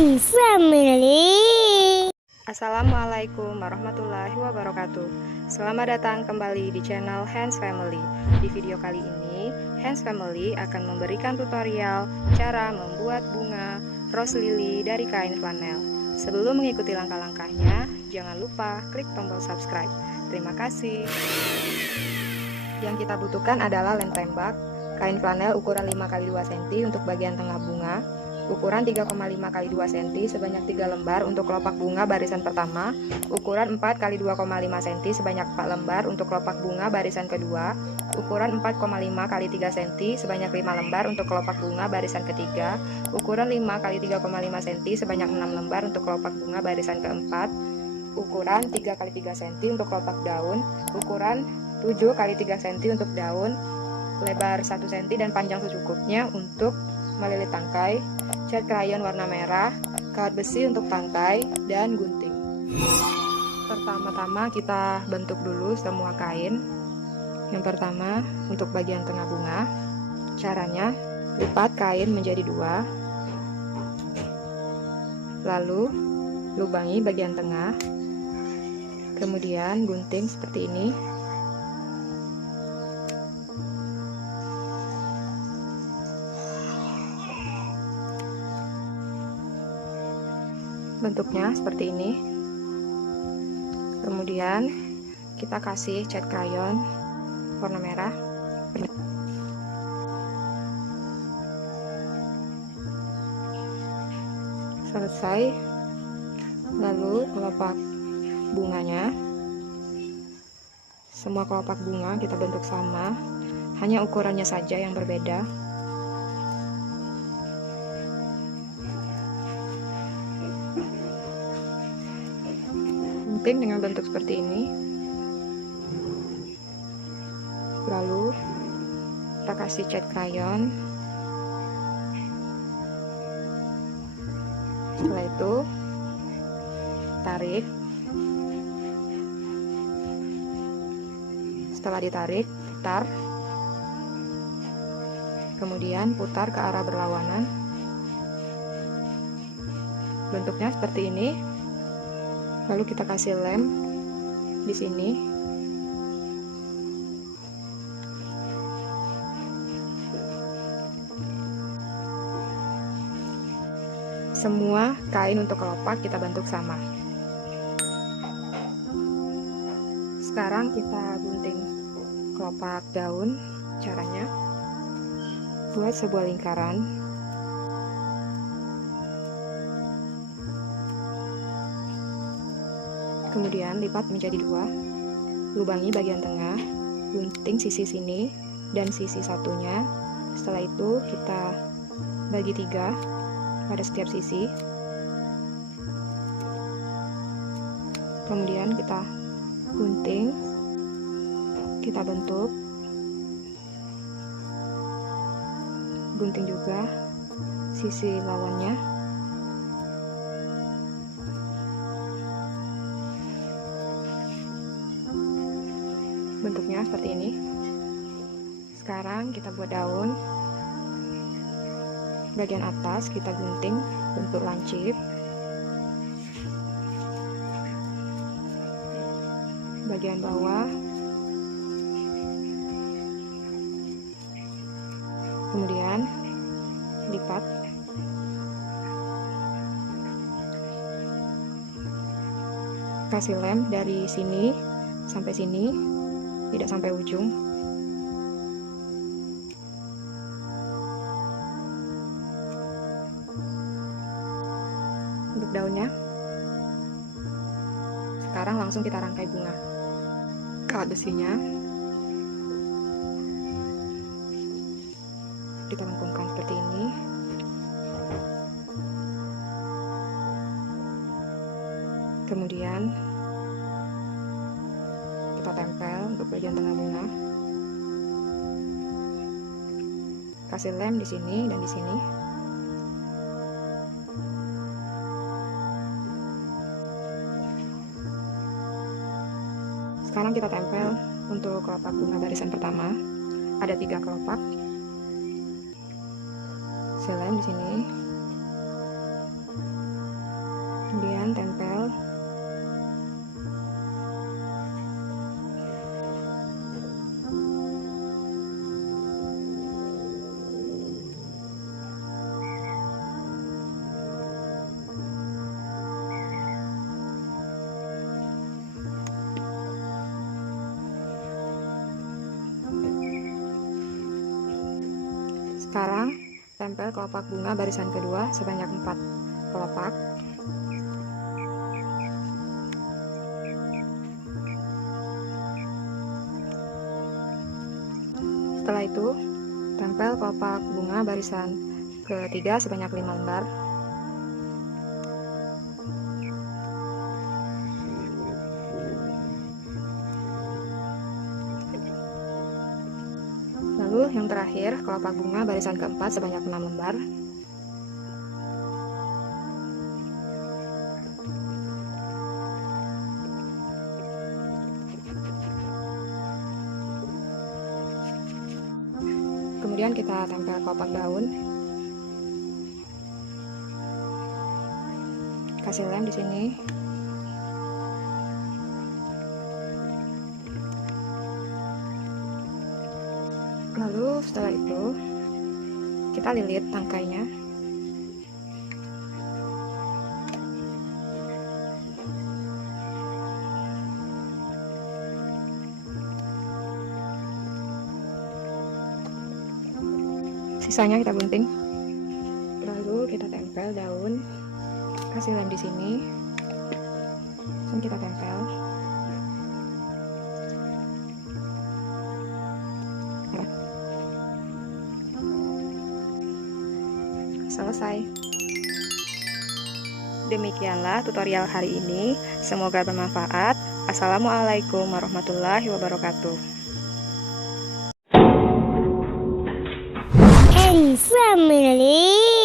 Hands Family. Assalamualaikum warahmatullahi wabarakatuh. Selamat datang kembali di channel Hands Family. Di video kali ini, Hands Family akan memberikan tutorial cara membuat bunga rose lily dari kain flanel. Sebelum mengikuti langkah-langkahnya, jangan lupa klik tombol subscribe. Terima kasih. Yang kita butuhkan adalah lem tembak, kain flanel ukuran 5x2 cm untuk bagian tengah bunga, ukuran 3,5x2 cm sebanyak 3 lembar untuk kelopak bunga barisan pertama, ukuran 4x2,5 cm sebanyak 4 lembar untuk kelopak bunga barisan kedua, ukuran 4,5x3 cm sebanyak 5 lembar untuk kelopak bunga barisan ketiga, ukuran 5x3,5 cm sebanyak 6 lembar untuk kelopak bunga barisan keempat, ukuran 3x3 cm untuk kelopak daun, ukuran 7x3 cm untuk daun, lebar 1 cm dan panjang secukupnya untuk melilit tangkai, cat krayon warna merah, kawat besi untuk tangkai, dan gunting. Pertama-tama kita bentuk dulu semua kain. Yang pertama untuk bagian tengah bunga. Caranya, lipat kain menjadi 2, lalu lubangi bagian tengah, kemudian gunting seperti ini. Bentuknya seperti ini. Kemudian kita kasih cat krayon warna merah. Selesai. Lalu kelopak bunganya, semua kelopak bunga kita bentuk sama, hanya ukurannya saja yang berbeda. Gunting dengan bentuk seperti ini. Lalu kita kasih cat krayon. Setelah itu tarik. Setelah ditarik, putar. Kemudian putar ke arah berlawanan. Bentuknya seperti ini. Lalu kita kasih lem di sini. Semua kain untuk kelopak kita bentuk sama. Sekarang kita gunting kelopak daun. Caranya, buat sebuah lingkaran. Kemudian lipat menjadi 2, lubangi bagian tengah, gunting sisi sini dan sisi satunya. Setelah itu kita bagi 3 pada setiap sisi. Kemudian kita gunting, kita bentuk, gunting juga sisi lawannya. Bentuknya seperti ini. Sekarang kita buat daun. Bagian atas kita gunting bentuk lancip. Bagian bawah. Kemudian lipat. Kasih lem dari sini sampai sini. Tidak sampai ujung. Untuk daunnya, sekarang langsung kita rangkai bunga. Kawat besinya kita lengkungkan seperti ini. Kemudian kita tempel untuk bagian tengah bunga. Kasih lem di sini dan di sini. Sekarang kita tempel untuk kelopak bunga barisan pertama. Ada 3 kelopak. Kasih lem di sini. Sekarang, tempel kelopak bunga barisan kedua sebanyak 4 kelopak. Setelah itu, tempel kelopak bunga barisan ketiga sebanyak 5 lembar. Lalu yang terakhir, kelopak bunga barisan keempat sebanyak 6 lembar. Kemudian kita tempel kelopak daun. Kasih lem di sini. Lalu setelah itu kita lilit tangkainya. Sisanya kita gunting. Lalu kita tempel daun. Kasih lem di sini. Langsung kita tempel. Selesai. Demikianlah tutorial hari ini. Semoga bermanfaat. Assalamualaikum warahmatullahi wabarakatuh. Hands family.